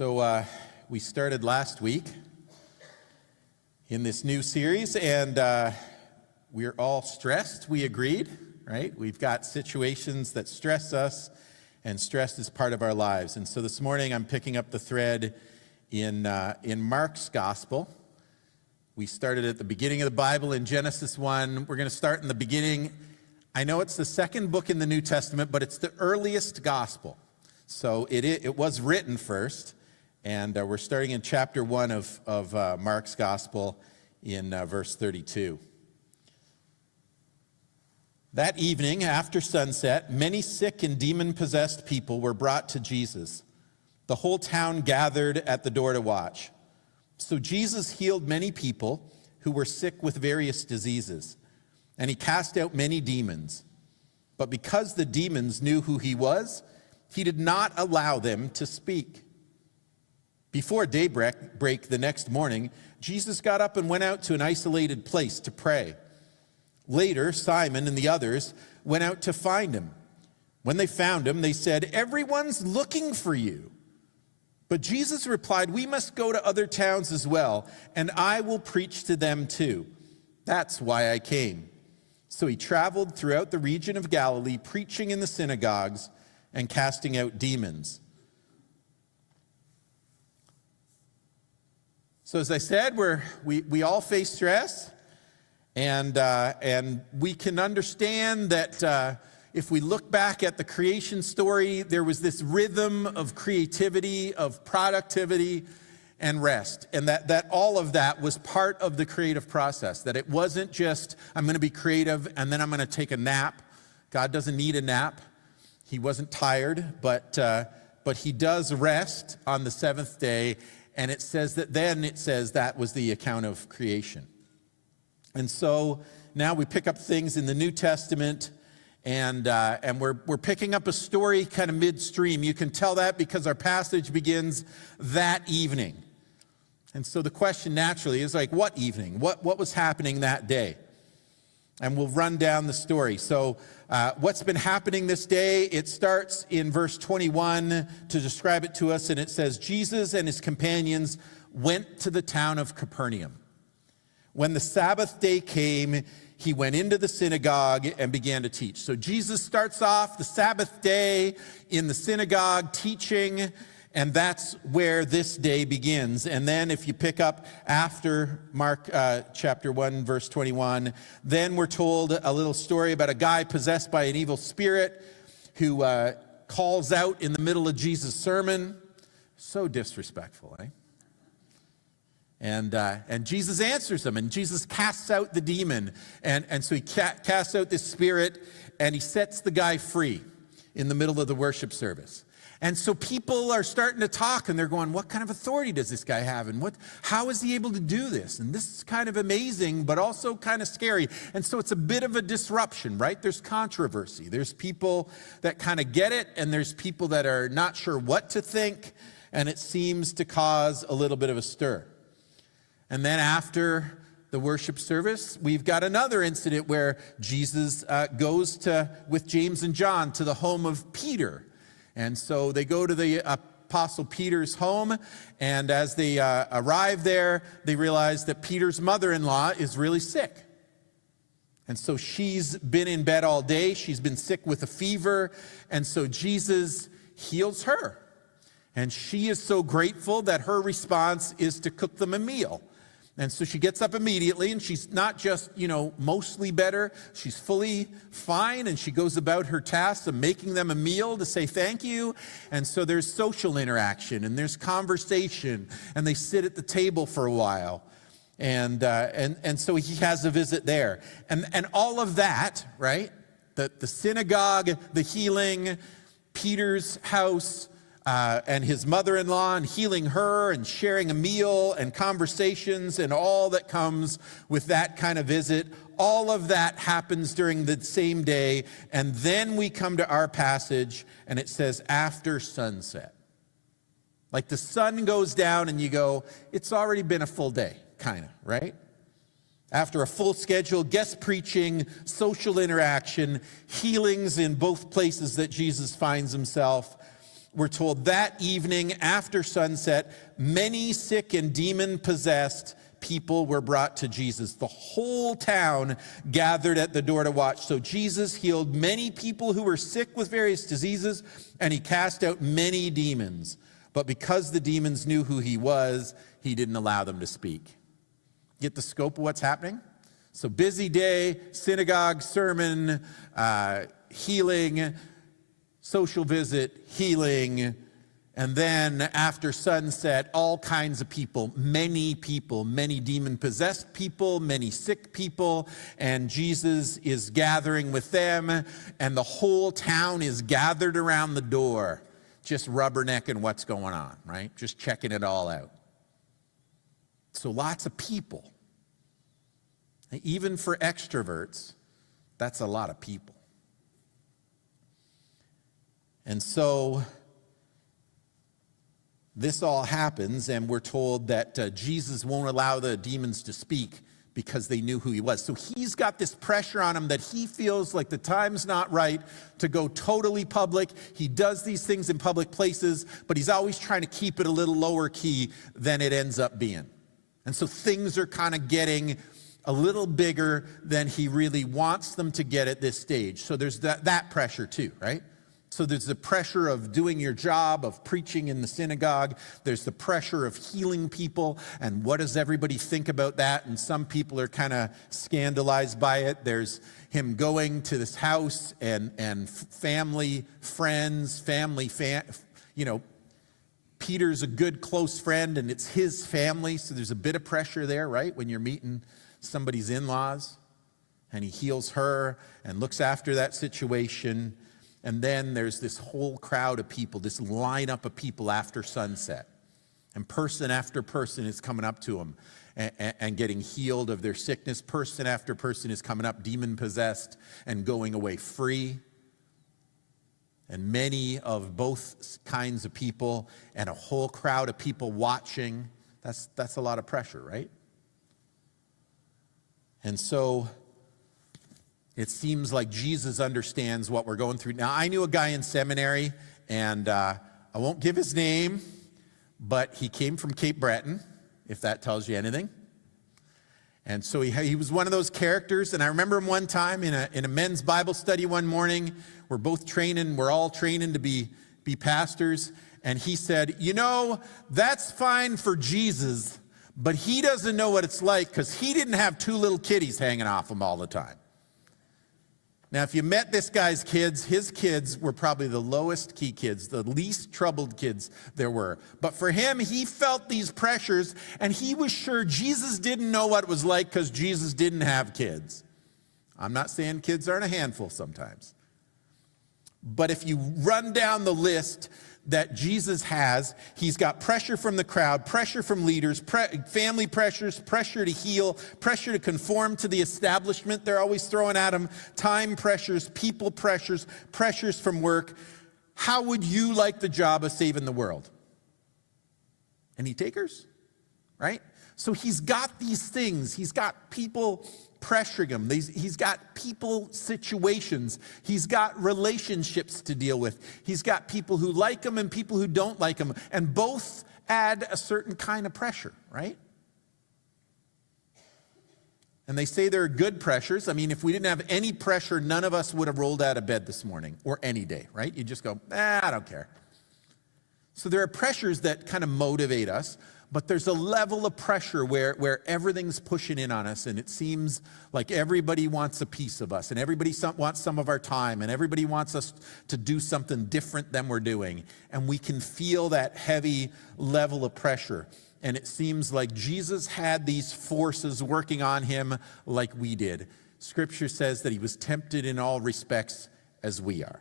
We started last week in this new series, and we're all stressed, we agreed, right? We've got situations that stress us, and stress is part of our lives. And so this morning I'm picking up the thread in Mark's gospel. We started at the beginning of the Bible in Genesis 1. We're going to start in the beginning. I know it's the second book in the New Testament, but it's the earliest gospel. So it was written first. And we're starting in chapter 1 of Mark's gospel in verse 32. That evening, after sunset, many sick and demon-possessed people were brought to Jesus. The whole town gathered at the door to watch. So Jesus healed many people who were sick with various diseases, and he cast out many demons. But because the demons knew who he was, he did not allow them to speak. Before daybreak the next morning, Jesus got up and went out to an isolated place to pray. Later, Simon and the others went out to find him. When they found him, they said, "Everyone's looking for you." But Jesus replied, "We must go to other towns as well, and I will preach to them too. That's why I came." So he traveled throughout the region of Galilee, preaching in the synagogues and casting out demons. So as I said, we all face stress, and we can understand that if we look back at the creation story, there was this rhythm of creativity, of productivity, and rest, and that all of that was part of the creative process, that it wasn't just, I'm going to be creative and then I'm going to take a nap. God doesn't need a nap. He wasn't tired, but he does rest on the seventh day. And it says that was the account of creation. And so now we pick up things in the New Testament, and we're picking up a story kind of midstream. You can tell that because our passage begins that evening. And so the question naturally is like, what evening? What was happening that day? And we'll run down the story. So what's been happening this day, it starts in verse 21 to describe it to us, and it says, Jesus and his companions went to the town of Capernaum. When the Sabbath day came, he went into the synagogue and began to teach. So Jesus starts off the Sabbath day in the synagogue teaching, and that's where this day begins. And then if you pick up after Mark chapter 1, verse 21, then we're told a little story about a guy possessed by an evil spirit who calls out in the middle of Jesus' sermon. So disrespectful, eh? And Jesus answers him, and Jesus casts out the demon. And so he casts out this spirit, and he sets the guy free in the middle of the worship service. And so people are starting to talk, and they're going, what kind of authority does this guy have? And how is he able to do this? And this is kind of amazing, but also kind of scary. And so it's a bit of a disruption, right? There's controversy. There's people that kind of get it, and there's people that are not sure what to think, and it seems to cause a little bit of a stir. And then after the worship service, we've got another incident where Jesus goes with James and John to the home of Peter. And so they go to the Apostle Peter's home, and as they arrive there, they realize that Peter's mother-in-law is really sick. And so she's been in bed all day. She's been sick with a fever, and so Jesus heals her. And she is so grateful that her response is to cook them a meal. And so she gets up immediately, and she's not just, mostly better. She's fully fine, and she goes about her tasks of making them a meal to say thank you. And so there's social interaction, and there's conversation, and they sit at the table for a while. And so he has a visit there. And all of that, right? The synagogue, the healing, Peter's house, and his mother-in-law, and healing her, and sharing a meal, and conversations, and all that comes with that kind of visit. All of that happens during the same day, and then we come to our passage, and it says, after sunset. Like the sun goes down, and you go, it's already been a full day, kind of, right? After a full schedule, guest preaching, social interaction, healings in both places that Jesus finds himself, we're told that evening after sunset, many sick and demon-possessed people were brought to Jesus. The whole town gathered at the door to watch. So Jesus healed many people who were sick with various diseases, and he cast out many demons. But because the demons knew who he was, he didn't allow them to speak. Get the scope of what's happening? So busy day, synagogue, sermon, healing, social visit, healing, and then after sunset, all kinds of people, many demon-possessed people, many sick people, and Jesus is gathering with them, and the whole town is gathered around the door, just rubbernecking what's going on, right? Just checking it all out. So lots of people. Even for extroverts, that's a lot of people. And so this all happens, and we're told that Jesus won't allow the demons to speak because they knew who he was. So he's got this pressure on him that he feels like the time's not right to go totally public. He does these things in public places, but he's always trying to keep it a little lower key than it ends up being. And so things are kind of getting a little bigger than he really wants them to get at this stage. So there's that pressure too, right? So there's the pressure of doing your job, of preaching in the synagogue. There's the pressure of healing people, and what does everybody think about that? And some people are kind of scandalized by it. There's him going to this house and family, friends, Peter's a good close friend, and it's his family, so there's a bit of pressure there, right? When you're meeting somebody's in-laws, and he heals her and looks after that situation. And then there's this whole crowd of people, this lineup of people after sunset. And person after person is coming up to him and getting healed of their sickness. Person after person is coming up demon-possessed and going away free. And many of both kinds of people and a whole crowd of people watching. That's a lot of pressure, right? And so it seems like Jesus understands what we're going through. Now, I knew a guy in seminary, and I won't give his name, but he came from Cape Breton, if that tells you anything. And so he was one of those characters, and I remember him one time in a men's Bible study one morning. We're all training to be pastors, and he said, that's fine for Jesus, but he doesn't know what it's like because he didn't have two little kitties hanging off him all the time. Now, if you met this guy's kids, his kids were probably the lowest key kids, the least troubled kids there were. But for him, he felt these pressures, and he was sure Jesus didn't know what it was like because Jesus didn't have kids. I'm not saying kids aren't a handful sometimes. But if you run down the list that Jesus has, he's got pressure from the crowd, pressure from leaders, family pressures, pressure to heal, pressure to conform to the establishment they're always throwing at him, time pressures, people pressures, pressures from work. How would you like the job of saving the world? Any takers? Right? So he's got these things. He's got people pressuring him. He's got people situations. He's got relationships to deal with. He's got people who like him and people who don't like him. And both add a certain kind of pressure, right? And they say there are good pressures. I mean, if we didn't have any pressure, none of us would have rolled out of bed this morning or any day, right? You just go, I don't care. So there are pressures that kind of motivate us. But there's a level of pressure where everything's pushing in on us, and it seems like everybody wants a piece of us, and everybody wants some of our time, and everybody wants us to do something different than we're doing. And we can feel that heavy level of pressure. And it seems like Jesus had these forces working on him like we did. Scripture says that he was tempted in all respects as we are.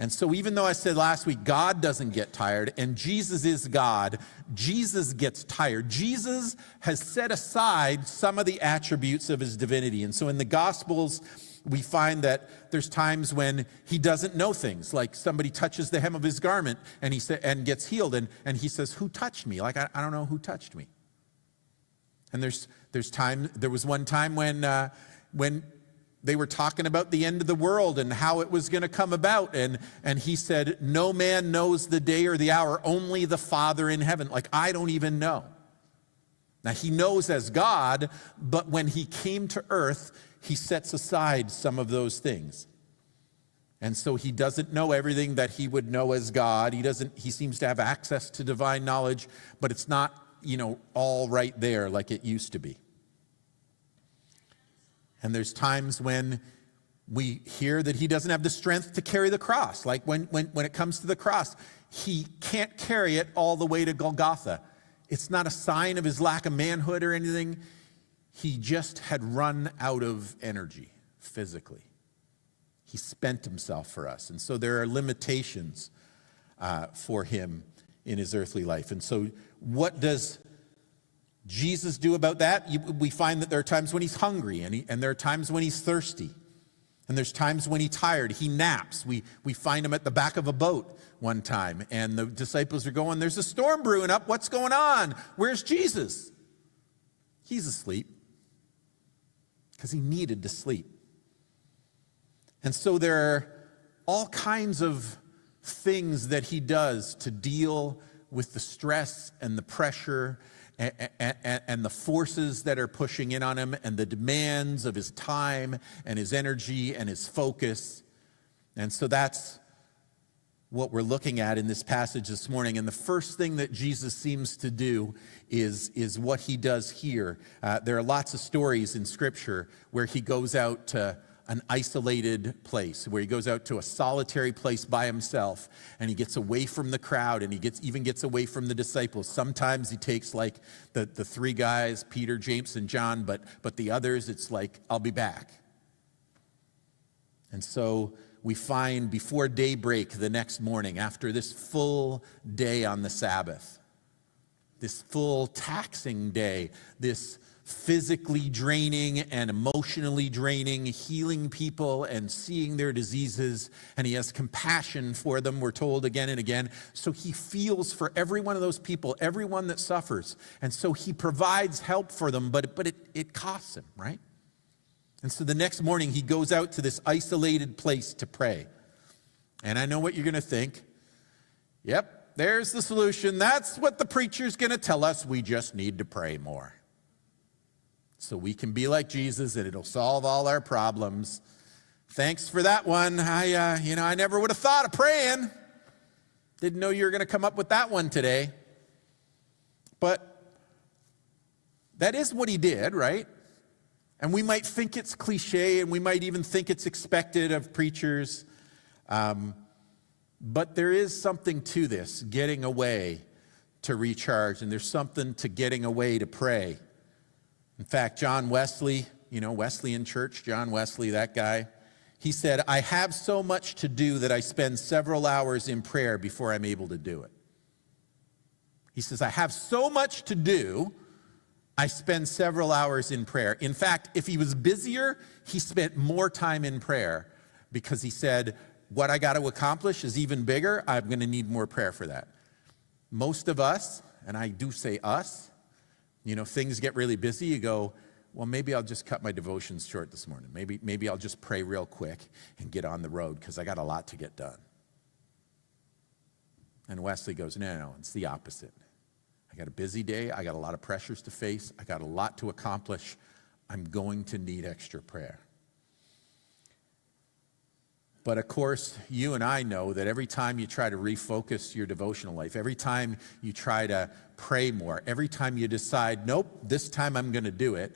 And so even though I said last week, God doesn't get tired, and Jesus is God, Jesus gets tired. Jesus has set aside some of the attributes of his divinity. And so in the Gospels, we find that there's times when he doesn't know things, like somebody touches the hem of his garment and gets healed, and he says, who touched me? Like, I don't know who touched me. And there was one time when they were talking about the end of the world and how it was going to come about. And he said, no man knows the day or the hour, only the Father in heaven. Like, I don't even know. Now, he knows as God, but when he came to earth, he sets aside some of those things. And so he doesn't know everything that he would know as God. He seems to have access to divine knowledge, but it's not, all right there like it used to be. And there's times when we hear that he doesn't have the strength to carry the cross. Like when it comes to the cross, he can't carry it all the way to Golgotha. It's not a sign of his lack of manhood or anything. He just had run out of energy physically. He spent himself for us. And so there are limitations for him in his earthly life. And so what does Jesus do about that? We find that there are times when he's hungry, and there are times when he's thirsty. And there's times when he's tired. He naps. We find him at the back of a boat one time, and the disciples are going, there's a storm brewing up. What's going on? Where's Jesus? He's asleep because he needed to sleep. And so there are all kinds of things that he does to deal with the stress and the pressure and the forces that are pushing in on him and the demands of his time and his energy and his focus. And so that's what we're looking at in this passage this morning. And the first thing that Jesus seems to do is what he does here. There are lots of stories in Scripture where he goes out to an isolated place, where he goes out to a solitary place by himself, and he gets away from the crowd, and he even gets away from the disciples. Sometimes he takes like the three guys, Peter, James, and John, but the others, it's like, I'll be back. And so we find before daybreak the next morning, after this full day on the Sabbath, this full taxing day, this physically draining and emotionally draining, healing people and seeing their diseases, and he has compassion for them, we're told again and again. So he feels for every one of those people, everyone that suffers, and so he provides help for them, but it costs him, right? And so the next morning he goes out to this isolated place to pray. And I know what you're going to think. Yep, there's the solution. That's what the preacher's going to tell us. We just need to pray more, so we can be like Jesus and it'll solve all our problems. Thanks for that one. I never would have thought of praying. Didn't know you were going to come up with that one today. But that is what he did, right? And we might think it's cliche, and we might even think it's expected of preachers. But there is something to this, getting away to recharge, and there's something to getting away to pray. In fact, John Wesley, Wesleyan Church, John Wesley, that guy, he said, I have so much to do that I spend several hours in prayer before I'm able to do it. He says, I have so much to do, I spend several hours in prayer. In fact, if he was busier, he spent more time in prayer, because he said, what I got to accomplish is even bigger. I'm going to need more prayer for that. Most of us, and I do say us, things get really busy. You go, well, maybe I'll just cut my devotions short this morning. Maybe I'll just pray real quick and get on the road because I got a lot to get done. And Wesley goes, no, it's the opposite. I got a busy day. I got a lot of pressures to face. I got a lot to accomplish. I'm going to need extra prayer. But of course, you and I know that every time you try to refocus your devotional life, every time you try to pray more, every time you decide, nope, this time I'm going to do it,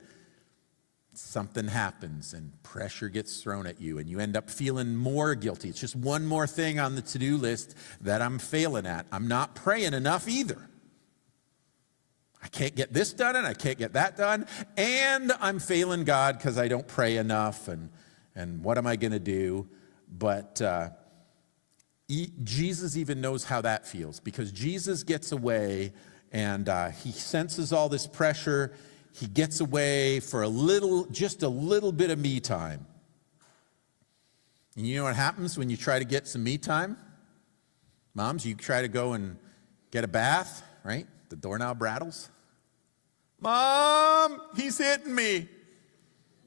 something happens and pressure gets thrown at you and you end up feeling more guilty. It's just one more thing on the to-do list that I'm failing at. I'm not praying enough either. I can't get this done and I can't get that done, and I'm failing God because I don't pray enough, and what am I going to do? But Jesus even knows how that feels, because Jesus gets away and he senses all this pressure. He gets away for just a little bit of me time. And you know what happens when you try to get some me time? Moms, you try to go and get a bath, right? The doorknob rattles. Mom, he's hitting me,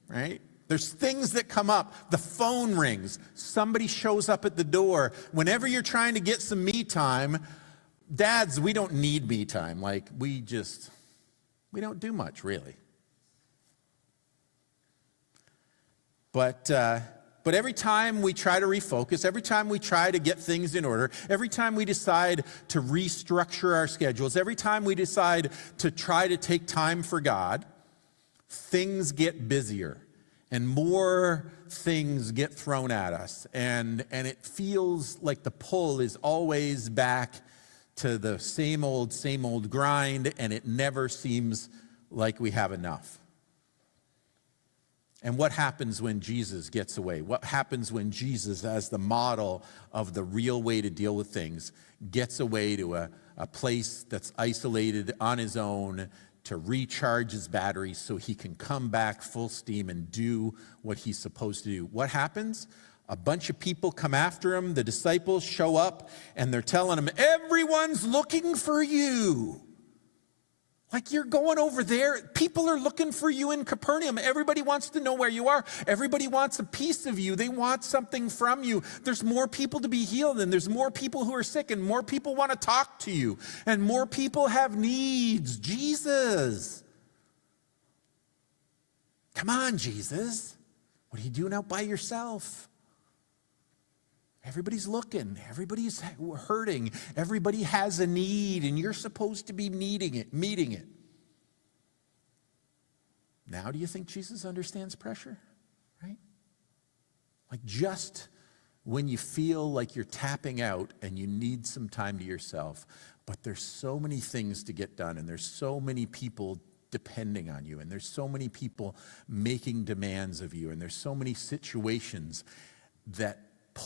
right? There's things that come up. The phone rings. Somebody shows up at the door. Whenever you're trying to get some me time, dads, we don't need me time. Like, we don't do much, really. But every time we try to refocus, every time we try to get things in order, every time we decide to restructure our schedules, every time we decide to try to take time for God, things get busier and more things get thrown at us. And it feels like the pull is always back to the same old grind, and it never seems like we have enough. And what happens when Jesus gets away? What happens when Jesus, as the model of the real way to deal with things, gets away to a place that's isolated on his own to recharge his batteries so he can come back full steam and do what he's supposed to do? What happens? A bunch of people come after him. The disciples show up, and they're telling him, everyone's looking for you. Like, you're going over there. People are looking for you in Capernaum. Everybody wants to know where you are. Everybody wants a piece of you. They want something from you. There's more people to be healed, and there's more people who are sick, and more people want to talk to you, and more people have needs. Jesus. Come on, Jesus. What are you doing out by yourself? Everybody's looking. Everybody's hurting. Everybody has a need, and you're supposed to be meeting it. Now, do you think Jesus understands pressure? Right? Like, just when you feel like you're tapping out and you need some time to yourself, but there's so many things to get done, and there's so many people depending on you, and there's so many people making demands of you, and there's so many situations that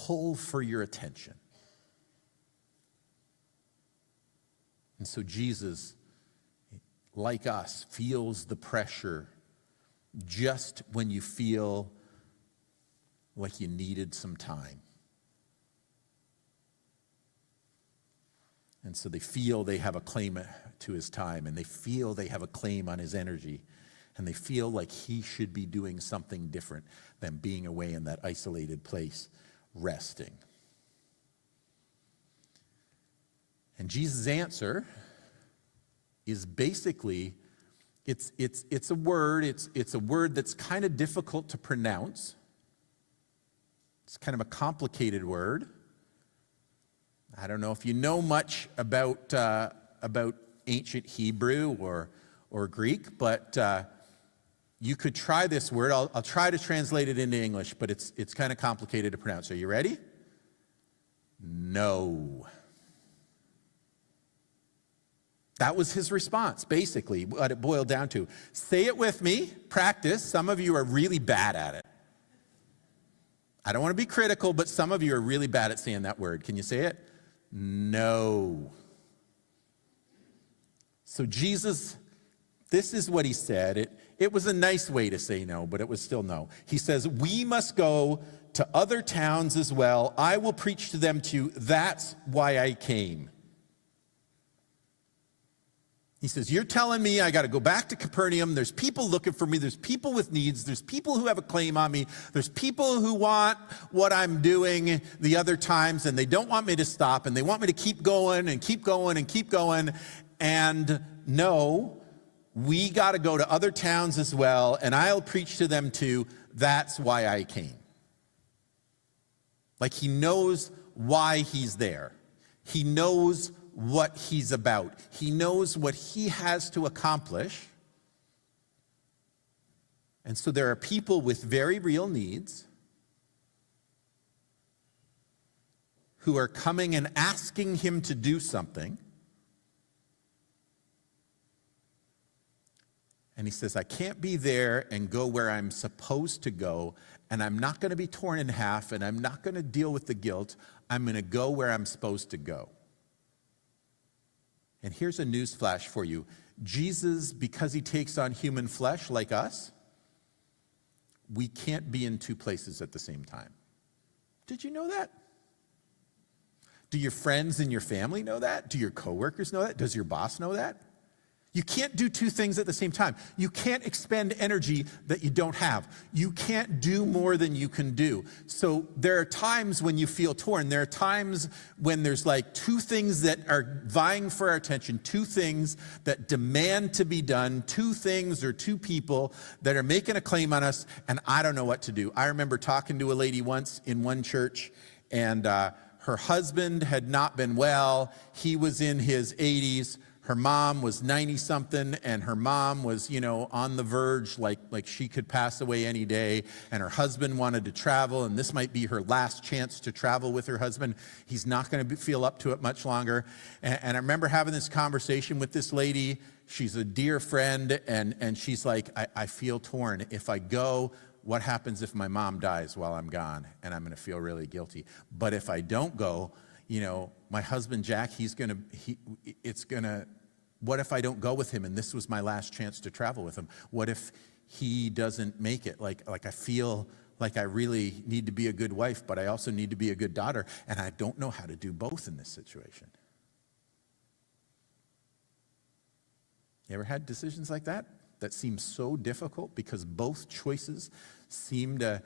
pull for your attention. And so Jesus, like us, feels the pressure just when you feel like you needed some time. And so they feel they have a claim to his time, and they feel they have a claim on his energy, and they feel like he should be doing something different than being away in that isolated place, resting. And Jesus' answer is basically, it's a word that's kind of difficult to pronounce. It's kind of a complicated word. I don't know if you know much about ancient Hebrew or Greek, but you could try this word. I'll try to translate it into English, but it's kind of complicated to pronounce. Are you ready? No. That was his response, basically, what it boiled down to. Say it with me. Practice. Some of you are really bad at it. I don't want to be critical, but some of you are really bad at saying that word. Can you say it? No. So Jesus, this is what he said. It was a nice way to say no, but it was still no. He says, we must go to other towns as well. I will preach to them too. That's why I came. He says, you're telling me I got to go back to Capernaum. There's people looking for me. There's people with needs. There's people who have a claim on me. There's people who want what I'm doing the other times, and they don't want me to stop, and they want me to keep going and keep going and keep going. And no, we got to go to other towns as well, and I'll preach to them too. That's why I came. Like, he knows why he's there. He knows what he's about. He knows what he has to accomplish. And so there are people with very real needs who are coming and asking him to do something. And he says, I can't be there and go where I'm supposed to go, and I'm not going to be torn in half, and I'm not going to deal with the guilt. I'm going to go where I'm supposed to go. And here's a news flash for you. Jesus, because he takes on human flesh like us, we can't be in two places at the same time. Did you know that? Do your friends and your family know that? Do your coworkers know that? Does your boss know that? You can't do two things at the same time. You can't expend energy that you don't have. You can't do more than you can do. So there are times when you feel torn. There are times when there's like two things that are vying for our attention, two things that demand to be done, two things or two people that are making a claim on us, and I don't know what to do. I remember talking to a lady once in one church, and her husband had not been well. He was in his 80s. Her mom was 90-something, and her mom was, on the verge, like she could pass away any day, and her husband wanted to travel, and this might be her last chance to travel with her husband. He's not going to feel up to it much longer. And I remember having this conversation with this lady. She's a dear friend, and she's like, I feel torn. If I go, what happens if my mom dies while I'm gone? And I'm going to feel really guilty. But if I don't go, my husband, Jack, what if I don't go with him and this was my last chance to travel with him? What if he doesn't make it? Like I feel like I really need to be a good wife, but I also need to be a good daughter, and I don't know how to do both in this situation. You ever had decisions like that seem so difficult because both choices seem to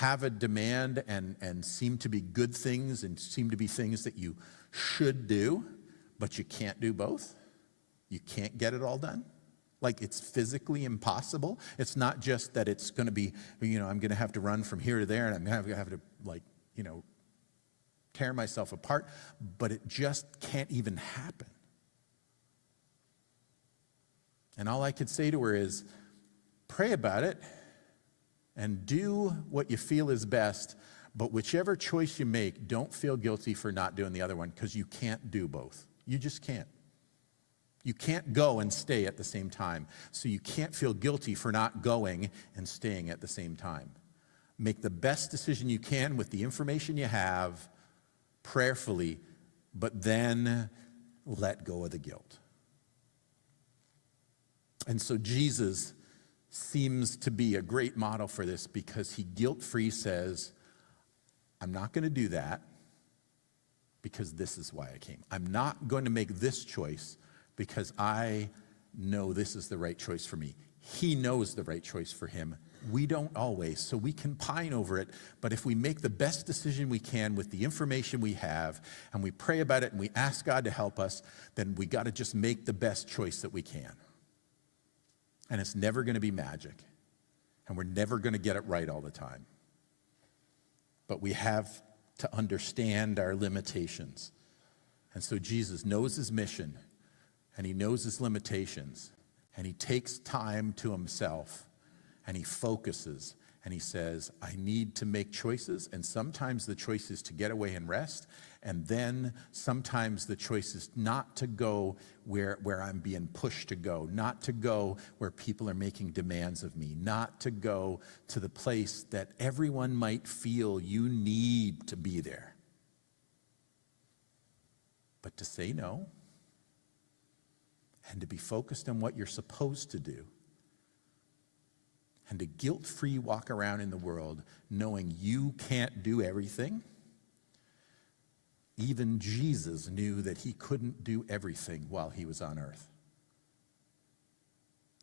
have a demand and seem to be good things and seem to be things that you should do, but you can't do both? You can't get it all done? Like it's physically impossible? It's not just that it's going to be, I'm going to have to run from here to there and I'm going to have to tear myself apart, but it just can't even happen. And all I could say to her is, pray about it and do what you feel is best, but whichever choice you make, don't feel guilty for not doing the other one, because you can't do both. You just can't. You can't go and stay at the same time. So you can't feel guilty for not going and staying at the same time. Make the best decision you can with the information you have, prayerfully, but then let go of the guilt. And so Jesus seems to be a great model for this, because he guilt-free says, I'm not going to do that because this is why I came. I'm not going to make this choice because I know this is the right choice for me. He knows the right choice for him. We don't always, so we can pine over it, but if we make the best decision we can with the information we have, and we pray about it and we ask God to help us, then we got to just make the best choice that we can. And it's never going to be magic, and we're never going to get it right all the time. But we have to understand our limitations. And so Jesus knows his mission, and he knows his limitations, and he takes time to himself, and he focuses, and he says, I need to make choices, and sometimes the choice is to get away and rest, and then sometimes the choice is not to go where I'm being pushed to go, not to go where people are making demands of me, not to go to the place that everyone might feel you need to be there, but to say no, and to be focused on what you're supposed to do, and to guilt-free walk around in the world knowing you can't do everything. Even Jesus knew that he couldn't do everything while he was on earth.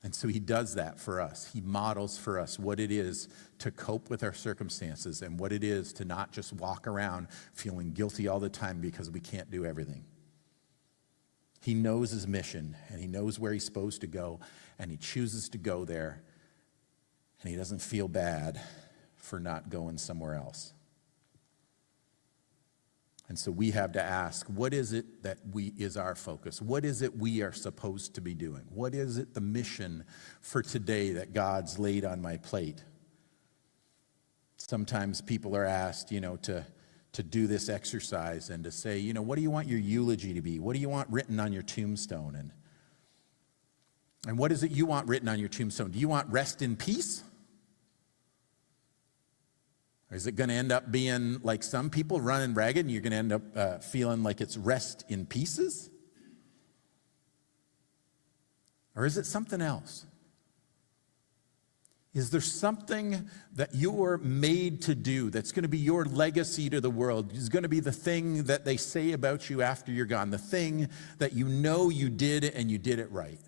And so he does that for us. He models for us what it is to cope with our circumstances and what it is to not just walk around feeling guilty all the time because we can't do everything. He knows his mission, and he knows where he's supposed to go, and he chooses to go there, and he doesn't feel bad for not going somewhere else. And so we have to ask, what is it that is our focus? What is it we are supposed to be doing? What is it the mission for today that God's laid on my plate? Sometimes people are asked, to do this exercise and to say, what do you want your eulogy to be? What do you want written on your tombstone? And what is it you want written on your tombstone? Do you want rest in peace? Or is it going to end up being like some people running ragged and you're going to end up feeling like it's rest in pieces? Or is it something else? Is there something that you're made to do that's going to be your legacy to the world? Is going to be the thing that they say about you after you're gone, the thing that you know you did and you did it right?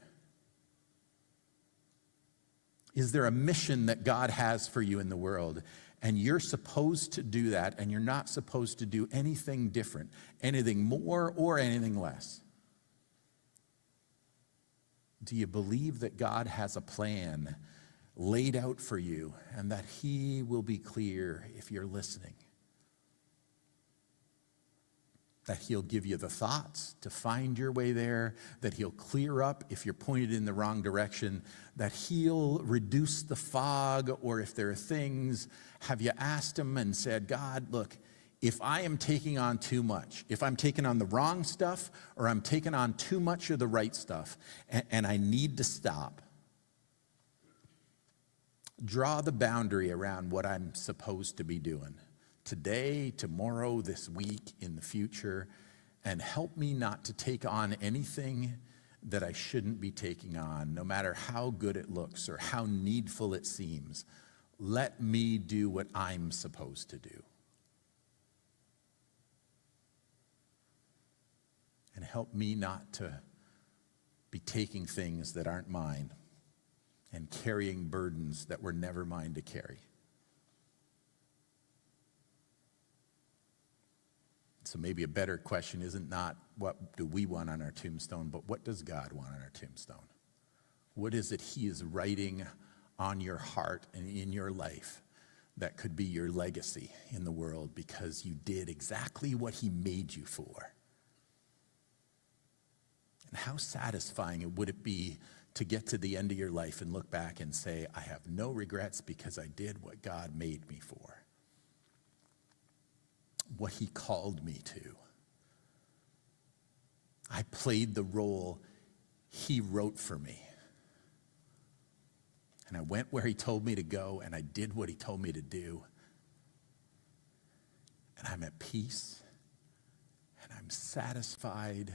Is there a mission that God has for you in the world? And you're supposed to do that, and you're not supposed to do anything different, anything more or anything less. Do you believe that God has a plan laid out for you and that he will be clear if you're listening? That he'll give you the thoughts to find your way there, that he'll clear up if you're pointed in the wrong direction, that he'll reduce the fog, or if there are things, have you asked him and said, God, look, if I am taking on too much, if I'm taking on the wrong stuff, or I'm taking on too much of the right stuff, and I need to stop, draw the boundary around what I'm supposed to be doing today, tomorrow, this week, in the future, and help me not to take on anything that I shouldn't be taking on, no matter how good it looks or how needful it seems. Let me do what I'm supposed to do. And help me not to be taking things that aren't mine and carrying burdens that were never mine to carry. So maybe a better question isn't not what do we want on our tombstone, but what does God want on our tombstone? What is it he is writing on your heart and in your life that could be your legacy in the world because you did exactly what he made you for? And how satisfying would it be to get to the end of your life and look back and say, I have no regrets because I did what God made me for, what he called me to. I played the role he wrote for me. And I went where he told me to go, and I did what he told me to do. And I'm at peace, and I'm satisfied,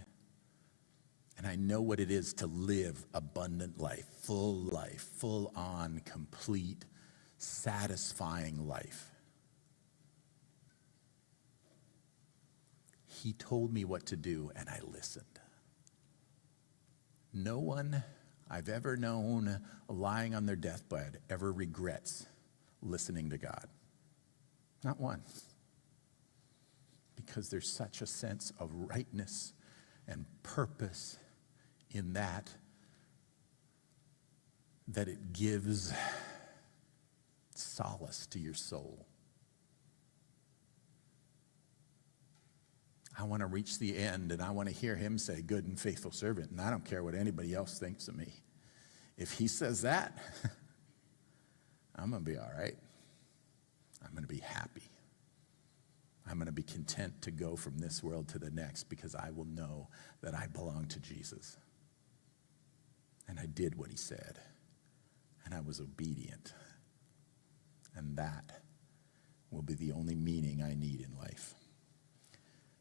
and I know what it is to live abundant life, full on, complete, satisfying life. He told me what to do, and I listened. No one I've ever known lying on their deathbed ever regrets listening to God. Not one. Because there's such a sense of rightness and purpose in that it gives solace to your soul. I want to reach the end, and I want to hear him say, good and faithful servant, and I don't care what anybody else thinks of me. If he says that, I'm going to be all right. I'm going to be happy. I'm going to be content to go from this world to the next because I will know that I belong to Jesus. And I did what he said, and I was obedient. And that will be the only meaning I need in life.